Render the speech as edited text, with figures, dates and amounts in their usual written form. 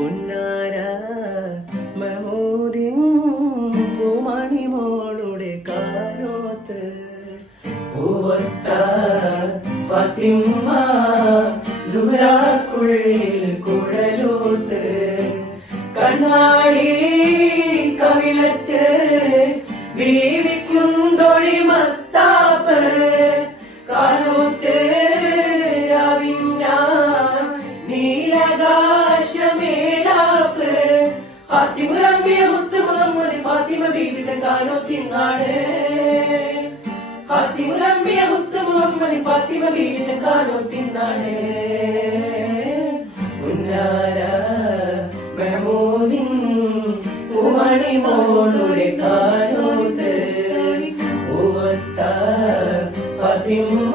പുന്നാര മഹമൂദിൻ പൂമണി മോളുടെ കാലോത്ത് പൂവത്ത ഫാത്തിമ സുഹ്റാക്കുള്ളിൽ കുഴലൂത്ത് കണ്ണാടി കവിളത്ത് വീവിക്കുണ്ടൊളി മത്താപ്പ് കാനൂത്ത് രാവിഞ്ഞ നീലകാശമേലാപ്പ് ഫാത്തിമുറമ്പിയ മുത്ത് മുഹമ്മദ് ഫാത്തിമ ബീവിത കാനൂത്തിനാണ് ഫാത്തിമുറമ്പിയ മുത്ത് മുഹമ്മദ് ഫാത്തിമ ബീവിത കാനൂത്തിനാണ് പുന്നാര മഹമൂദിൻ പൂമണി മോളുടെ കാനൂത്ത് പൂവത്ത ഫാത്തിമ